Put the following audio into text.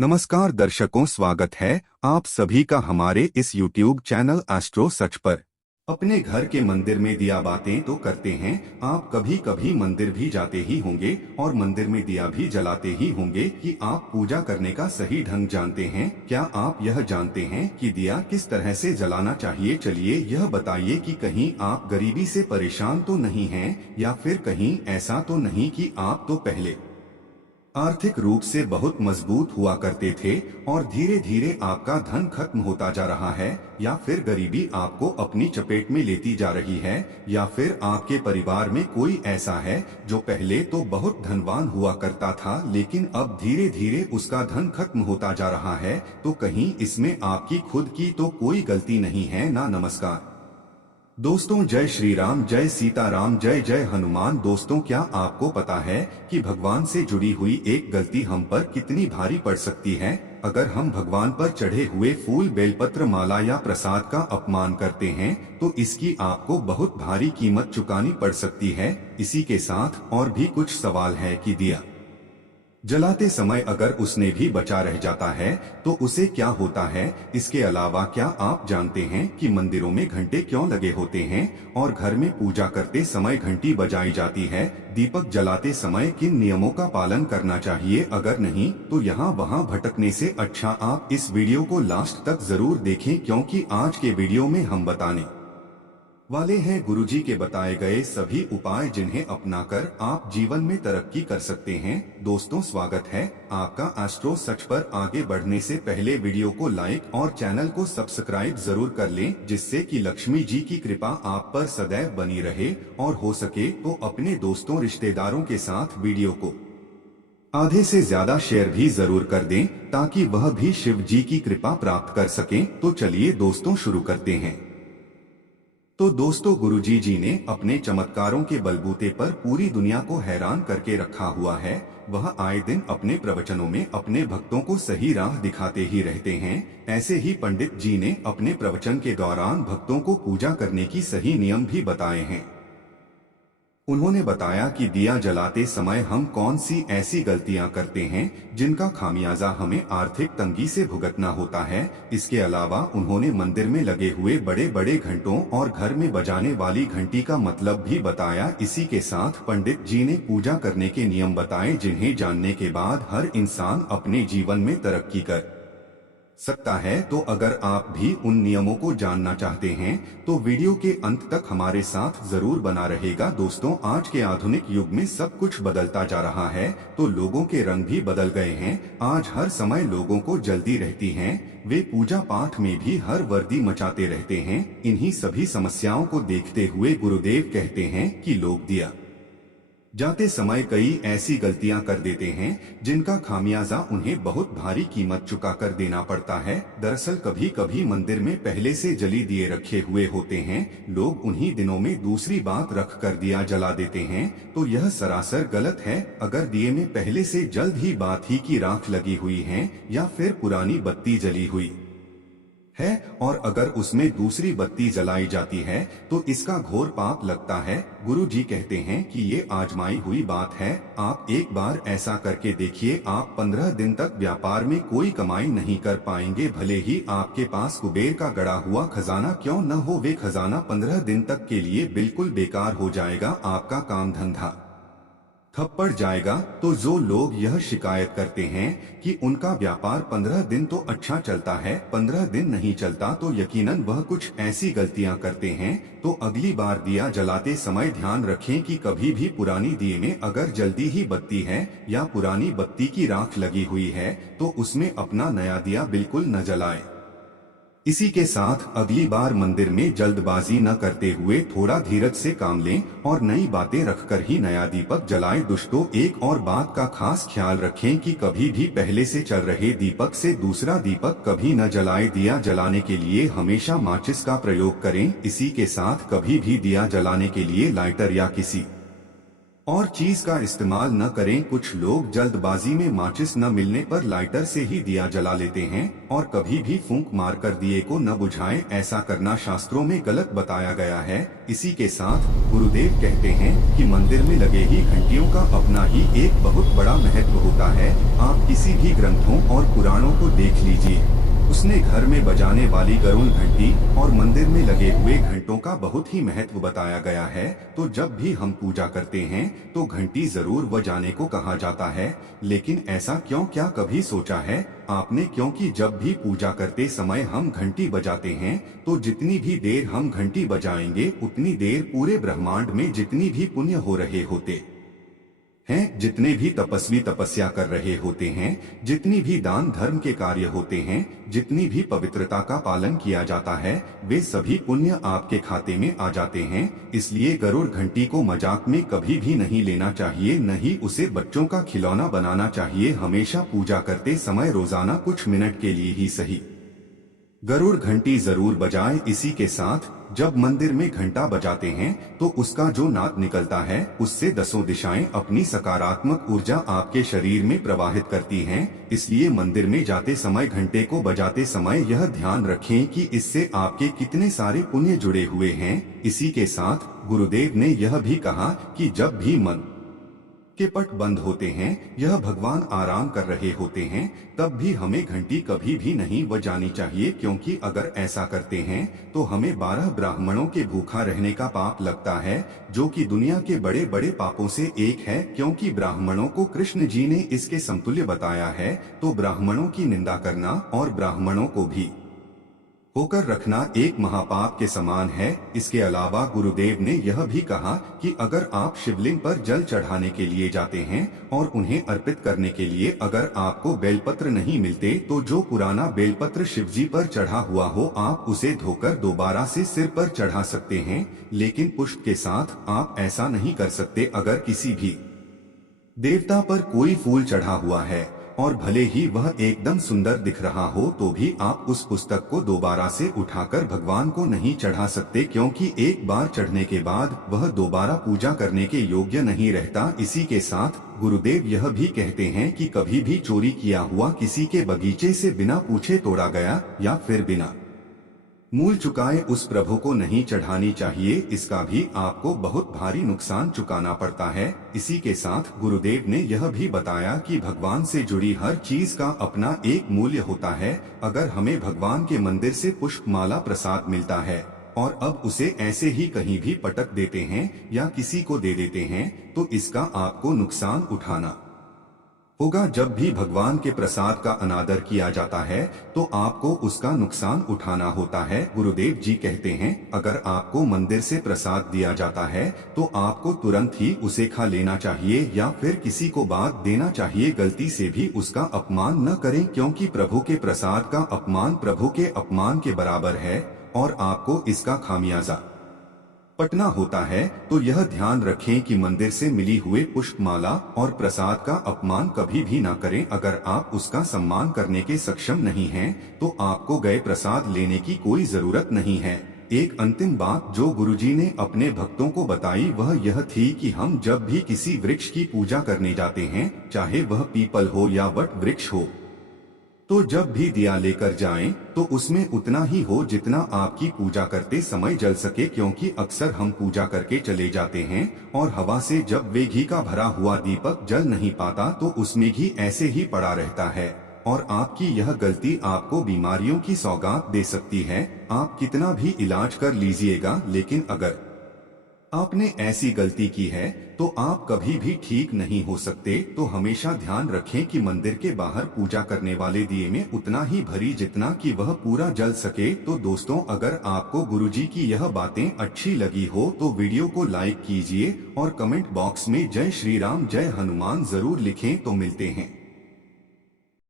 नमस्कार दर्शकों, स्वागत है आप सभी का हमारे इस YouTube चैनल एस्ट्रो सच पर। अपने घर के मंदिर में दिया बातें तो करते हैं। आप कभी कभी मंदिर भी जाते ही होंगे और मंदिर में दिया भी जलाते ही होंगे कि आप पूजा करने का सही ढंग जानते हैं। क्या आप यह जानते हैं कि दिया किस तरह से जलाना चाहिए? चलिए यह बताइए कि कहीं आप गरीबी से परेशान तो नहीं हैं, या फिर कहीं ऐसा तो नहीं कि आप तो पहले आर्थिक रूप से बहुत मजबूत हुआ करते थे और धीरे धीरे आपका धन खत्म होता जा रहा है, या फिर गरीबी आपको अपनी चपेट में लेती जा रही है, या फिर आपके परिवार में कोई ऐसा है जो पहले तो बहुत धनवान हुआ करता था लेकिन अब धीरे धीरे उसका धन खत्म होता जा रहा है। तो कहीं इसमें आपकी खुद की तो कोई गलती नहीं है ना। नमस्कार दोस्तों, जय श्री राम, जय सीताराम, जय जय हनुमान। दोस्तों, क्या आपको पता है कि भगवान से जुड़ी हुई एक गलती हम पर कितनी भारी पड़ सकती है? अगर हम भगवान पर चढ़े हुए फूल, बेलपत्र, माला या प्रसाद का अपमान करते हैं तो इसकी आपको बहुत भारी कीमत चुकानी पड़ सकती है। इसी के साथ और भी कुछ सवाल है कि दिया जलाते समय अगर उसने भी बचा रह जाता है तो उसे क्या होता है? इसके अलावा क्या आप जानते हैं कि मंदिरों में घंटे क्यों लगे होते हैं और घर में पूजा करते समय घंटी बजाई जाती है? दीपक जलाते समय किन नियमों का पालन करना चाहिए? अगर नहीं तो यहाँ वहाँ भटकने से अच्छा आप इस वीडियो को लास्ट तक जरूर देखें, क्योंकि आज के वीडियो में हम बताने वाले हैं गुरुजी के बताए गए सभी उपाय जिन्हें अपनाकर आप जीवन में तरक्की कर सकते हैं। दोस्तों, स्वागत है आपका एस्ट्रो सच पर। आगे बढ़ने से पहले वीडियो को लाइक और चैनल को सब्सक्राइब जरूर कर लें, जिससे कि लक्ष्मी जी की कृपा आप पर सदैव बनी रहे। और हो सके तो अपने दोस्तों रिश्तेदारों के साथ वीडियो को आधे से ज्यादा शेयर भी जरूर कर दें, ताकि वह भी शिव जी की कृपा प्राप्त कर सकें। तो चलिए दोस्तों शुरू करते हैं। तो दोस्तों, गुरुजी जी ने अपने चमत्कारों के बलबूते पर पूरी दुनिया को हैरान करके रखा हुआ है। वह आए दिन अपने प्रवचनों में अपने भक्तों को सही राह दिखाते ही रहते हैं। ऐसे ही पंडित जी ने अपने प्रवचन के दौरान भक्तों को पूजा करने की सही नियम भी बताए हैं। उन्होंने बताया कि दिया जलाते समय हम कौन सी ऐसी गलतियां करते हैं जिनका खामियाजा हमें आर्थिक तंगी से भुगतना होता है। इसके अलावा उन्होंने मंदिर में लगे हुए बड़े बड़े घंटों और घर में बजाने वाली घंटी का मतलब भी बताया। इसी के साथ पंडित जी ने पूजा करने के नियम बताए, जिन्हें जानने के बाद हर इंसान अपने जीवन में तरक्की कर सकता है। तो अगर आप भी उन नियमों को जानना चाहते हैं तो वीडियो के अंत तक हमारे साथ जरूर बना रहेगा। दोस्तों, आज के आधुनिक युग में सब कुछ बदलता जा रहा है, तो लोगों के रंग भी बदल गए हैं। आज हर समय लोगों को जल्दी रहती है, वे पूजा पाठ में भी हर वर्दी मचाते रहते हैं। इन्हीं सभी समस्याओं को देखते हुए गुरुदेव कहते हैं कि लोग दिया जाते समय कई ऐसी गलतियां कर देते हैं जिनका खामियाजा उन्हें बहुत भारी कीमत चुका कर देना पड़ता है। दरअसल कभी कभी मंदिर में पहले से जली दिए रखे हुए होते हैं, लोग उन्हीं दिनों में दूसरी बात रख कर दिया जला देते हैं, तो यह सरासर गलत है। अगर दिए में पहले से जल्द ही बात ही की राख लगी हुई है या फिर पुरानी बत्ती जली हुई है और अगर उसमें दूसरी बत्ती जलाई जाती है तो इसका घोर पाप लगता है। गुरु जी कहते हैं कि ये आजमाई हुई बात है। आप एक बार ऐसा करके देखिए, आप 15 दिन तक व्यापार में कोई कमाई नहीं कर पाएंगे। भले ही आपके पास कुबेर का गड़ा हुआ खजाना क्यों न हो, वे खजाना 15 दिन तक के लिए बिल्कुल बेकार हो जाएगा। आपका काम धंधा ठप पड़ जाएगा। तो जो लोग यह शिकायत करते हैं कि उनका व्यापार 15 दिन तो अच्छा चलता है, 15 दिन नहीं चलता, तो यकीनन वह कुछ ऐसी गलतियां करते हैं। तो अगली बार दिया जलाते समय ध्यान रखें कि कभी भी पुरानी दिए में अगर जल्दी ही बत्ती है या पुरानी बत्ती की राख लगी हुई है तो उसमें अपना नया दिया बिल्कुल न जलाएं। इसी के साथ अगली बार मंदिर में जल्दबाजी न करते हुए थोड़ा धीरज से काम लें और नई बातें रखकर ही नया दीपक जलाएं। दोस्तों, एक और बात का खास ख्याल रखें कि कभी भी पहले से चल रहे दीपक से दूसरा दीपक कभी न जलाएं। दिया जलाने के लिए हमेशा माचिस का प्रयोग करें। इसी के साथ कभी भी दिया जलाने के लिए लाइटर या किसी और चीज का इस्तेमाल न करें। कुछ लोग जल्दबाजी में माचिस न मिलने पर लाइटर से ही दिया जला लेते हैं और कभी भी फूंक मारकर दिए को न बुझाएं। ऐसा करना शास्त्रों में गलत बताया गया है। इसी के साथ गुरुदेव कहते हैं कि मंदिर में लगे ही घंटियों का अपना ही एक बहुत बड़ा महत्व होता है। आप किसी भी ग्रंथों और पुराणों को देख लीजिए, उसने घर में बजाने वाली गरुड़ घंटी और मंदिर में लगे हुए घंटों का बहुत ही महत्व बताया गया है। तो जब भी हम पूजा करते हैं तो घंटी जरूर बजाने को कहा जाता है। लेकिन ऐसा क्यों, क्या कभी सोचा है आपने? क्योंकि जब भी पूजा करते समय हम घंटी बजाते हैं तो जितनी भी देर हम घंटी बजाएंगे उतनी देर पूरे ब्रह्मांड में जितनी भी पुण्य हो रहे होते हैं, जितने भी तपस्वी तपस्या कर रहे होते हैं, जितनी भी दान धर्म के कार्य होते हैं, जितनी भी पवित्रता का पालन किया जाता है, वे सभी पुण्य आपके खाते में आ जाते हैं। इसलिए गरुड़ घंटी को मजाक में कभी भी नहीं लेना चाहिए, न ही उसे बच्चों का खिलौना बनाना चाहिए। हमेशा पूजा करते समय रोजाना कुछ मिनट के लिए ही सही गरुड़ घंटी जरूर बजाएं। इसी के साथ जब मंदिर में घंटा बजाते हैं तो उसका जो नाद निकलता है उससे दसों दिशाएं अपनी सकारात्मक ऊर्जा आपके शरीर में प्रवाहित करती हैं। इसलिए मंदिर में जाते समय घंटे को बजाते समय यह ध्यान रखें कि इससे आपके कितने सारे पुण्य जुड़े हुए हैं। इसी के साथ गुरुदेव ने यह भी कहा कि जब भी मन के पट बंद होते हैं, यह भगवान आराम कर रहे होते हैं, तब भी हमें घंटी कभी भी नहीं बजानी चाहिए। क्योंकि अगर ऐसा करते हैं तो हमें 12 ब्राह्मणों के भूखा रहने का पाप लगता है, जो कि दुनिया के बड़े बड़े पापों से एक है। क्योंकि ब्राह्मणों को कृष्ण जी ने इसके समतुल्य बताया है। तो ब्राह्मणों की निंदा करना और ब्राह्मणों को भी होकर रखना एक महापाप के समान है। इसके अलावा गुरुदेव ने यह भी कहा कि अगर आप शिवलिंग पर जल चढ़ाने के लिए जाते हैं और उन्हें अर्पित करने के लिए अगर आपको बेलपत्र नहीं मिलते तो जो पुराना बेलपत्र शिवजी पर चढ़ा हुआ हो आप उसे धोकर दोबारा से सिर पर चढ़ा सकते हैं। लेकिन पुष्प के साथ आप ऐसा नहीं कर सकते। अगर किसी भी देवता पर कोई फूल चढ़ा हुआ है और भले ही वह एकदम सुंदर दिख रहा हो तो भी आप उस पुस्तक को दोबारा से उठाकर भगवान को नहीं चढ़ा सकते, क्योंकि एक बार चढ़ने के बाद वह दोबारा पूजा करने के योग्य नहीं रहता। इसी के साथ गुरुदेव यह भी कहते हैं कि कभी भी चोरी किया हुआ किसी के बगीचे से बिना पूछे तोड़ा गया या फिर बिना मूल चुकाए उस प्रभु को नहीं चढ़ानी चाहिए। इसका भी आपको बहुत भारी नुकसान चुकाना पड़ता है। इसी के साथ गुरुदेव ने यह भी बताया कि भगवान से जुड़ी हर चीज का अपना एक मूल्य होता है। अगर हमें भगवान के मंदिर से पुष्पमाला प्रसाद मिलता है और अब उसे ऐसे ही कहीं भी पटक देते हैं या किसी को दे देते हैं तो इसका आपको नुकसान उठाना होगा। जब भी भगवान के प्रसाद का अनादर किया जाता है तो आपको उसका नुकसान उठाना होता है। गुरुदेव जी कहते हैं अगर आपको मंदिर से प्रसाद दिया जाता है तो आपको तुरंत ही उसे खा लेना चाहिए या फिर किसी को बांट देना चाहिए। गलती से भी उसका अपमान न करें, क्योंकि प्रभु के प्रसाद का अपमान प्रभु के अपमान के बराबर है और आपको इसका खामियाजा पटना होता है। तो यह ध्यान रखें कि मंदिर से मिली हुए पुष्पमाला और प्रसाद का अपमान कभी भी ना करें। अगर आप उसका सम्मान करने के सक्षम नहीं हैं, तो आपको गए प्रसाद लेने की कोई जरूरत नहीं है। एक अंतिम बात जो गुरुजी ने अपने भक्तों को बताई वह यह थी कि हम जब भी किसी वृक्ष की पूजा करने जाते हैं, चाहे वह पीपल हो या वट वृक्ष हो, तो जब भी दिया लेकर जाएं तो उसमें उतना ही हो जितना आपकी पूजा करते समय जल सके। क्योंकि अक्सर हम पूजा करके चले जाते हैं और हवा से जब वे घी का भरा हुआ दीपक जल नहीं पाता तो उसमें घी ऐसे ही पड़ा रहता है और आपकी यह गलती आपको बीमारियों की सौगात दे सकती है। आप कितना भी इलाज कर लीजिएगा, लेकिन अगर आपने ऐसी गलती की है तो आप कभी भी ठीक नहीं हो सकते। तो हमेशा ध्यान रखें कि मंदिर के बाहर पूजा करने वाले दिए में उतना ही भरी जितना कि वह पूरा जल सके। तो दोस्तों, अगर आपको गुरुजी की यह बातें अच्छी लगी हो तो वीडियो को लाइक कीजिए और कमेंट बॉक्स में जय श्री राम जय हनुमान जरूर लिखें। तो मिलते हैं